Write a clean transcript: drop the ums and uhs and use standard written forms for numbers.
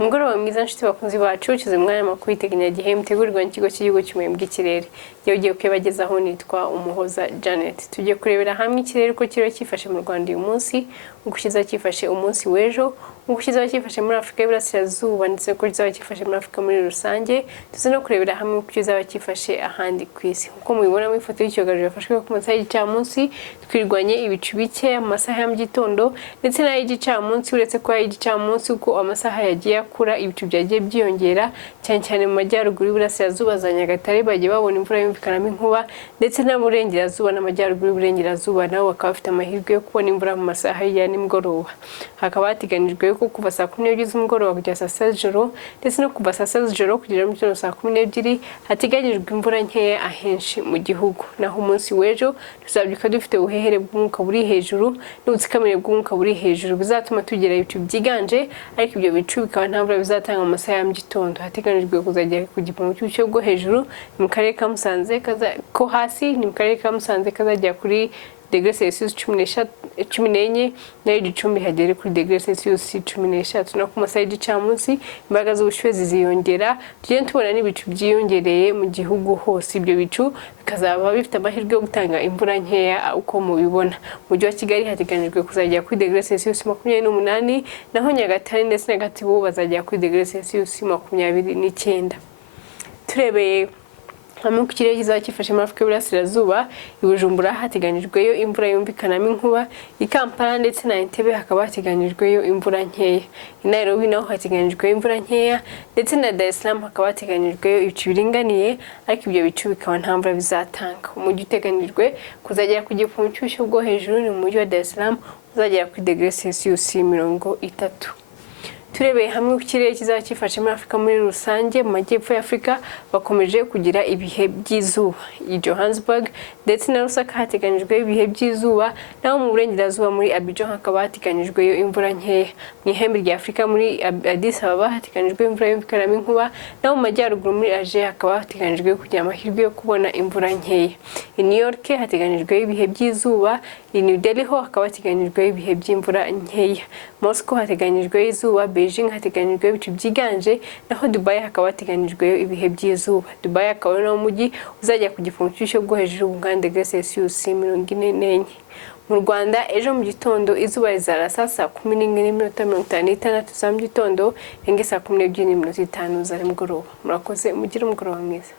Umugoroba mwiza nshuti bakunzi bacu kize mwanya makuru iteganyagihe mutegurirwa n'ikigo cy'igihugu cy'ubumenyi bw'ikirere. Ugiye kwibagezaho nitwa Umuhoza Janet. Tugiye kurebera hamwe ikirere ko kiro cyifashe mu Rwanda uyu munsi, uko cyifashe umunsi w'ejo, uko cyifashe muri Afrika y'Iburasirazuba ndetse ko cyifashe muri Afrika muri rusange. Tuze no kurebera hamwe uko cyifashe ahandi ku isi. Uko mubibona mu ifoto y'icyogajuru yafashwe ku masaha y'igicamunsi, twirwanye ibicu bike mu masaha ya mu gitondo ndetse n'ay'igicamunsi, uretse ko ay'igicamunsi uko amasaha yagiye akura ibicu byagiye byiyongera cyane mu majyaruguru y'Iburasirazuba za Nyagatare bagiye babona imvura yumvikanamo inkuba, ndetse n'Aburengerazuba n'amajyaruguru y'Iburengerazuba nabo bakaba bafite amahirwe yo kubona imvura mu masaha ya nimugoroba. Hakaba hateganijwe ko kuva saa 12 z'umugoroba kugera saa 6 z'ijoro ndetse no kuva saa 6 z'ijoro kugera mu gitondo saa 12 hateganyijwe imvura nkeya ahenshi mu gihugu. Naho umunsi w'ejo tuzabyuka dufite ubuhehere bw'umwuka buri hejuru n'ubutsikamire bw'umwuka buri hejuru bizatuma tugira ibicu byiganje, ariko ibyo bicu bikaba nta mvura bizatanga mu masaha ya mu gitondo. Hateganijwe kuzajya ku gipimo cy'ubushyu bwo hejuru mu karere ka Musanze ko hasi ni mu karere ka Musanze kazajya kuri degree Celsius 14 nayo Gicumbi hagere kuri degree Celsius 16. No ku masaha y'igicamunsi imbaraga z'ubushyuhe ziziyongera, tugenda tubona n'ibicu byiyongereye mu gihugu hose. Ibyo bicu bikazaba bifite amahirwe yo gutanga imvura nkeya uko mubibona. Mu mujyi wa Kigali hateganijwe kuzajya kuri degree Celsius 28, naho Nyagatare ndetse na Gatsibo bazajya kuri degree Celsius 29. Turebeye hamwe ku kirere kizaba cyifashe muri Afrika y'Iburasirazuba, i Bujumbura hateganijweyo imvura yumvikanamo inkuba, i Kampala ndetse na Entebbe hakaba hateganijweyo imvura nkeya, i Nairobi naho hateganijweyo imvura nkeya, ndetse na Dar es Salaam hakaba hateganijweyo ibicu biringaniye, ariko ibyo bicu bikaba nta mvura bizatanga. Umujyi uteganijwe kuzagera ku gipimo cy'ubushyuhe bwo hejuru ni mu mujyi wa Dar es Salaam, uzagera kuri degree Celsius 30. Turebeye hamwe ku kirere kizaba cyifashe muri Afrika muri rusange, mu majyepfo ya Afrika bakomeje kugira ibihe by'izuba. I Johannesburg ndetse na Lusaka hateganijwe ibihe by'izuba, naho mu Burengerazuba muri Abidjan hakaba hateganijweyo imvura nkeya. Mu ihembe rya Afrika muri Addis Ababa hateganijwe imvura yumvikanamo inkuba, naho mu majyaruguru muri Alger hakaba hateganijwe kugira amahirwe yo kubona imvura nkeya. I New York hateganijwe ibihe by'izuba, i New Delhi ho hakaba hateganijwe ibihe by'imvura nkeya. Moscow hateganijwe izuba, Beijing hateganijwe ibicu byiganje, naho Dubai hakaba hateganijwe ibihe by'izuba. Dubai akaba ari umujyi uzajya ku gipimo cy'ubushyuhe bwo hejuru bungana degree Celsius 44. Mu Rwanda ejo mu gitondo izuba rizarasa saa 11:56 za mu gitondo, saa 12:05 za nimugoroba. Murakoze, mugire umugoroba mwiza.